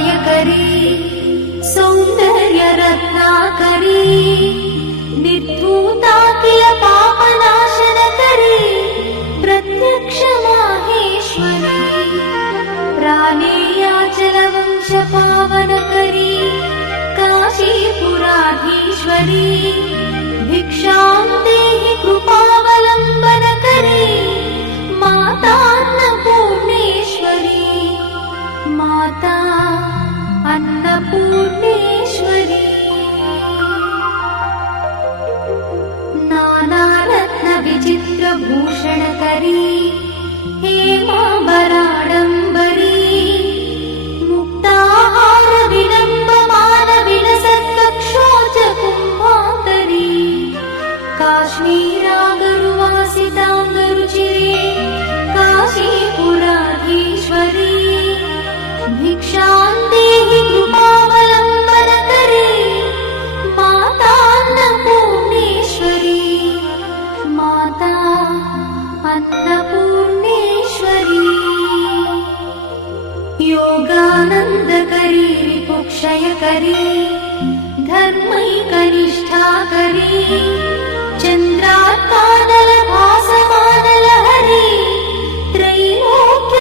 सौभाग्यदायकरी सौन्दर्यरत्नाकरी निर्धूताखिल पापनाशनकरी प्रत्यक्ष माहेश्वरी प्राणेयाचलवंशपावनकरी काशीपुराधीश्वरी भिक्षां देहि कृपावलम्बनकरी मातान्नपूर्णेश्वरी माता अन्नपूर्णेश्वरी नानारत्नविचित्रभूषणकरी हेमाम्बराडम्बरी मुक्ताहारविलम्बमानविलसत्कक्षोजकुम्भाकरी काश्मीरागरुवासिताङ्गरुचिरे काशीपुराधीश्वरी भिक्षां देहि कृपावलम्बनकरी मातान्नपूर्णेश्वरी माता अन्नपूर्णेश्वरी योगानन्दकरी विपुक्षयकरी